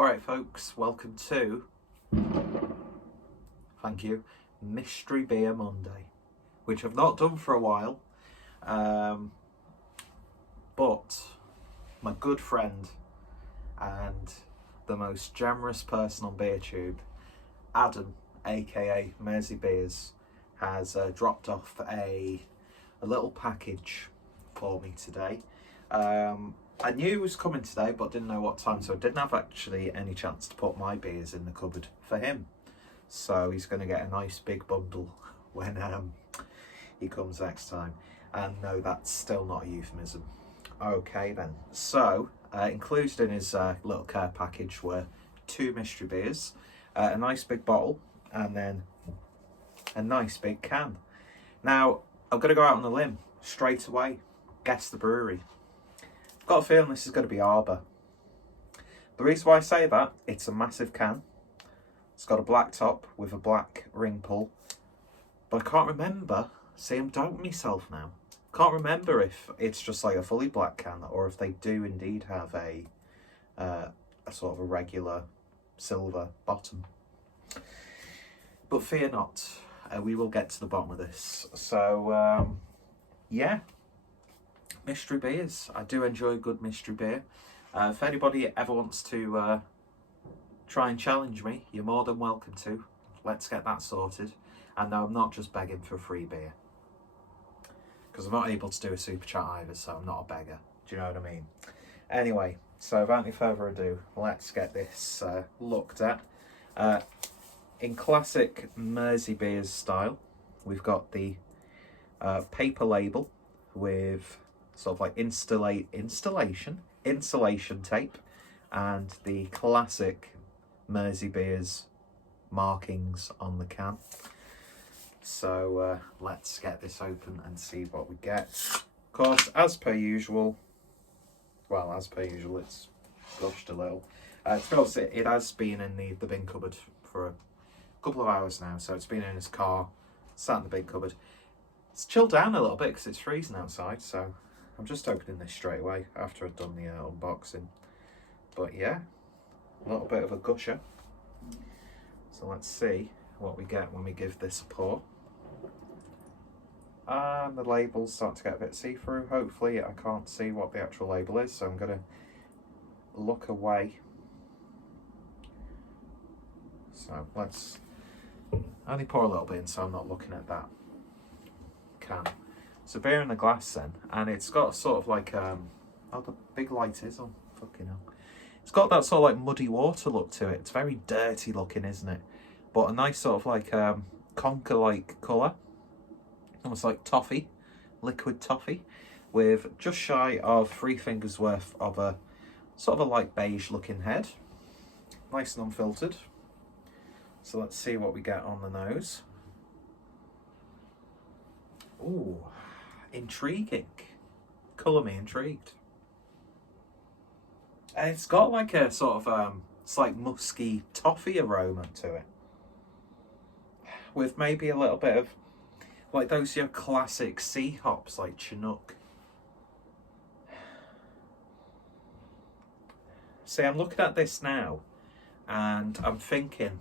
Alright folks, welcome to, thank you, Mystery Beer Monday, which I've not done for a while, but my good friend and the most generous person on BeerTube, Adam, aka Mersey Beers, has dropped off a little package for me today. I knew it was coming today, but didn't know what time, so I didn't have actually any chance to put my beers in the cupboard for him. So he's going to get a nice big bundle when he comes next time. And no, that's still not a euphemism. Okay then, so included in his little care package were 2 mystery beers, a nice big bottle, and then a nice big can. Now, I'm going to go out on a limb straight away, guess the brewery. Got a feeling this is going to be Arbor. The reason why I say that, it's a massive can. It's got a black top with a black ring pull. But I can't remember. See, I'm doubting myself now. Can't remember if it's just like a fully black can or if they do indeed have a sort of a regular silver bottom. But fear not, we will get to the bottom of this. So, yeah. Mystery beers. I do enjoy a good mystery beer. If anybody ever wants to try and challenge me, you're more than welcome to. Let's get that sorted. And no, I'm not just begging for a free beer, because I'm not able to do a super chat either, so I'm not a beggar. Do you know what I mean? Anyway, so without any further ado, let's get this looked at. In classic Mersey Beers style, we've got the paper label with sort of like insulation tape, and the classic Mersey Beers markings on the can. So let's get this open and see what we get. Of course, as per usual, it's gushed a little. To be honest, it has been in the bin cupboard for a couple of hours now, so it's been in his car, sat in the bin cupboard. It's chilled down a little bit because it's freezing outside, so I'm just opening this straight away after I've done the unboxing. But yeah, a little bit of a gusher. So let's see what we get when we give this a pour. And the label's starting to get a bit see-through. Hopefully I can't see what the actual label is, so I'm going to look away. So let's only pour a little bit in so I'm not looking at that can. So beer in the glass then, and it's got sort of like oh, the big light is on, fucking hell. It's got that sort of like muddy water look to it. It's very dirty looking, isn't it? But a nice sort of like conker-like colour, almost like toffee, liquid toffee, with just shy of 3 fingers worth of a sort of a light beige looking head, nice and unfiltered. So let's see what we get on the nose. Ooh, intriguing. Colour me intrigued. And it's got like a sort of slight musky toffee aroma to it, with maybe a little bit of like those your classic sea hops like Chinook. See, I'm looking at this now and I'm thinking,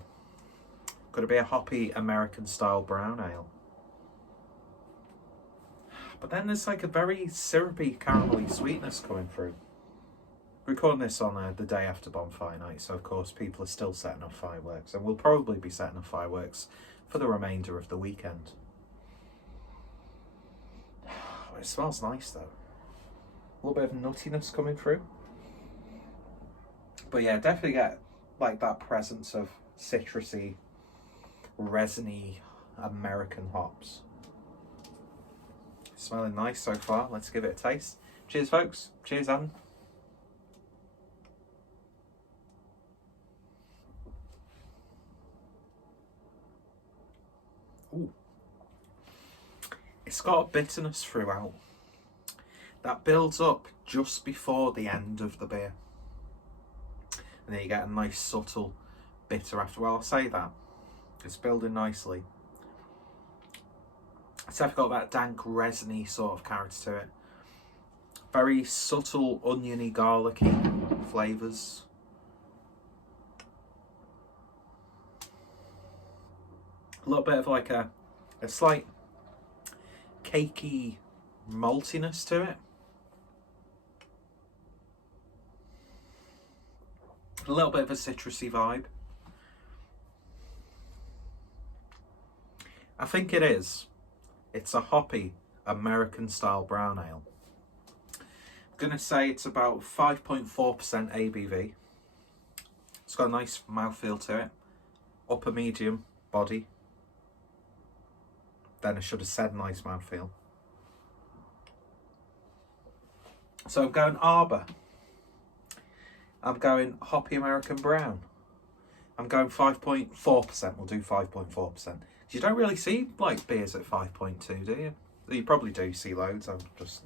could it be a hoppy American style brown ale? But then there's like a very syrupy, caramelly sweetness coming through. We're recording this on the day after bonfire night, so of course people are still setting off fireworks, and we'll probably be setting off fireworks for the remainder of the weekend. It smells nice though. A little bit of nuttiness coming through. But yeah, definitely get like that presence of citrusy, resiny American hops. Smelling nice so far. Let's give it a taste. Cheers, folks. Cheers, Adam. Ooh. It's got a bitterness throughout that builds up just before the end of the beer, and then you get a nice subtle bitter after. Well, I'll say that it's building nicely. It's definitely got that dank, resiny sort of character to it. Very subtle, oniony, garlicky flavours. A little bit of like a slight cakey maltiness to it. A little bit of a citrusy vibe. I think it is. It's a hoppy American style brown ale. I'm going to say it's about 5.4% ABV. It's got a nice mouthfeel to it. Upper medium body. Then I should have said nice mouthfeel. So I'm going Arbor. I'm going hoppy American brown. I'm going 5.4%. We'll do 5.4%. You don't really see like beers at 5.2, do you? You probably do see loads. I'm just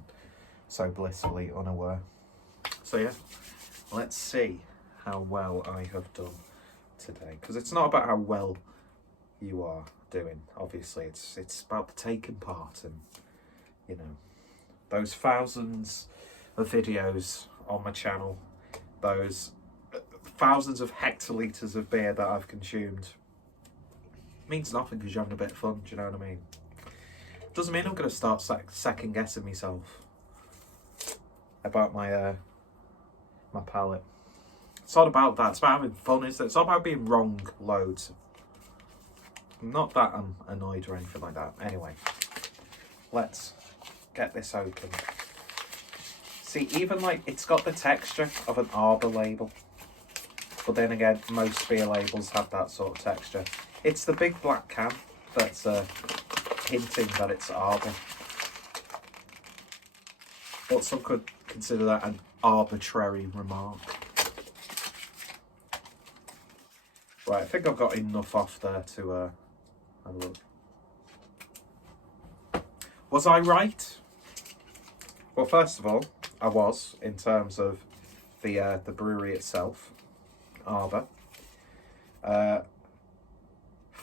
so blissfully unaware. So yeah, let's see how well I have done today. Because it's not about how well you are doing. Obviously, it's about the taking part and, you know, those thousands of videos on my channel, those thousands of hectolitres of beer that I've consumed. Means nothing because you're having a bit of fun, do you know what I mean? Doesn't mean I'm going to start second guessing myself about my my palate. It's not about that, it's about having fun, isn't it? It's not about being wrong loads. Not that I'm annoyed or anything like that. Anyway, let's get this open. See, even like, it's got the texture of an Arbor label. But then again, most beer labels have that sort of texture. It's the big black can that's hinting that it's Arbor. But some could consider that an arbitrary remark. Right, I think I've got enough off there to have a look. Was I right? Well, first of all, I was, in terms of the brewery itself, Arbor. 5%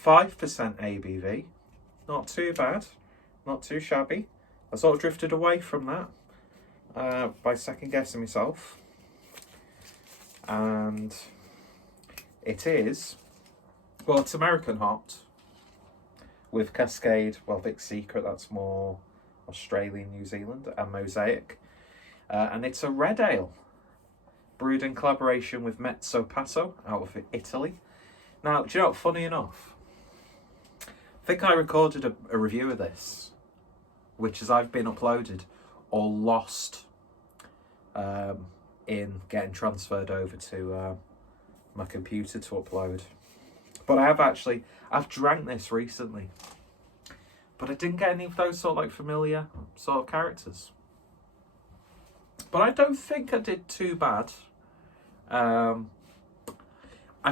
ABV, not too bad, not too shabby. I sort of drifted away from that by second guessing myself. And it is, well, it's American hopped with Cascade, well, Vic Secret, that's more Australian, New Zealand, and Mosaic. And it's a red ale, brewed in collaboration with Mezzo Passo out of Italy. Now, do you know what, funny enough, I think I recorded a review of this, which has either been uploaded or lost in getting transferred over to my computer to upload. But I've drank this recently, but I didn't get any of those sort of like familiar sort of characters. But I don't think I did too bad. I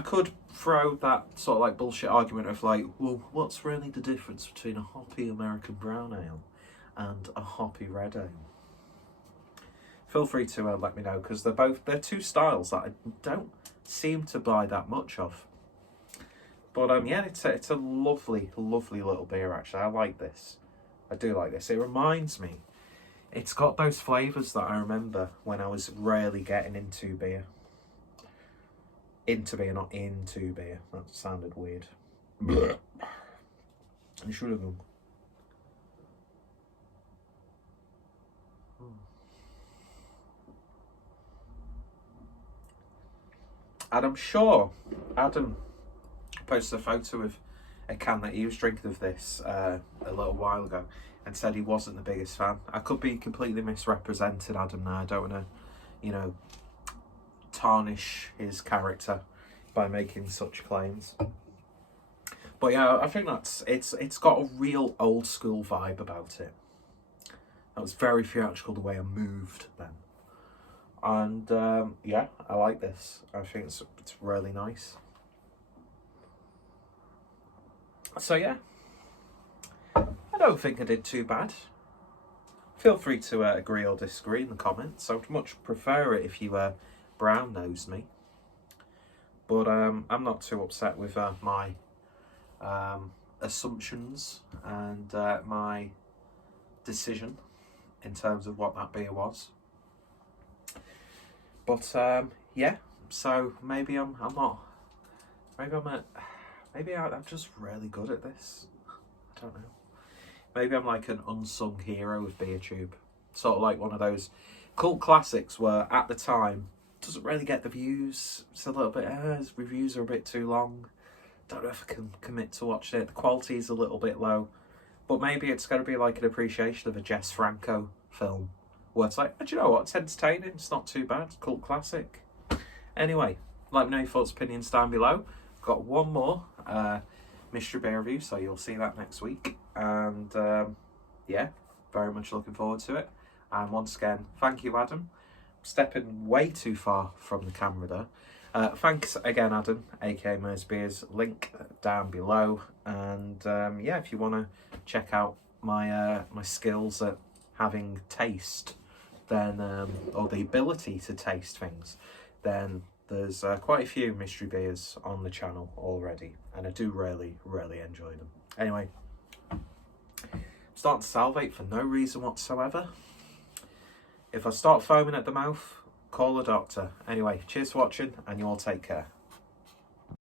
could throw that sort of like bullshit argument of like, well, what's really the difference between a hoppy American brown ale and a hoppy red ale? Feel free to let me know, because they're two styles that I don't seem to buy that much of. But yeah, it's a lovely, lovely little beer actually. I like this. I do like this. It reminds me, it's got those flavours that I remember when I was really getting into beer. Into beer, not into beer. That sounded weird. I should have gone. And I'm sure Adam posted a photo of a can that he was drinking of this a little while ago and said he wasn't the biggest fan. I could be completely misrepresenting Adam now. I don't want to, you know, tarnish his character by making such claims. But yeah, I think it's got a real old school vibe about it. That was very theatrical the way I moved then. And yeah, I like this. I think it's really nice. So yeah, I don't think I did too bad. Feel free to agree or disagree in the comments. I would much prefer it if you brown nosed me. But I'm not too upset with my assumptions and my decision in terms of what that beer was. But yeah, so maybe I'm Maybe I'm just really good at this. I don't know. Maybe I'm like an unsung hero of BeerTube. Sort of like one of those cult classics where at the time doesn't really get the views. It's a little bit, his reviews are a bit too long. Don't know if I can commit to watch it. The quality's a little bit low. But maybe it's going to be like an appreciation of a Jess Franco film. Where it's like, do you know what? It's entertaining. It's not too bad. Cult classic. Anyway, let me know your thoughts, opinions down below. Got one more mystery beer review, so you'll see that next week. And yeah, very much looking forward to it. And once again, thank you, Adam. Stepping way too far from the camera there. Thanks again, Adam, aka Mersey Beers. Link down below. And yeah, if you want to check out my my skills at having taste, then or the ability to taste things, then there's quite a few mystery beers on the channel already, and I do really enjoy them. Anyway, I'm starting to salivate for no reason whatsoever. If I start foaming at the mouth, call a doctor. Anyway, cheers for watching, and you all take care.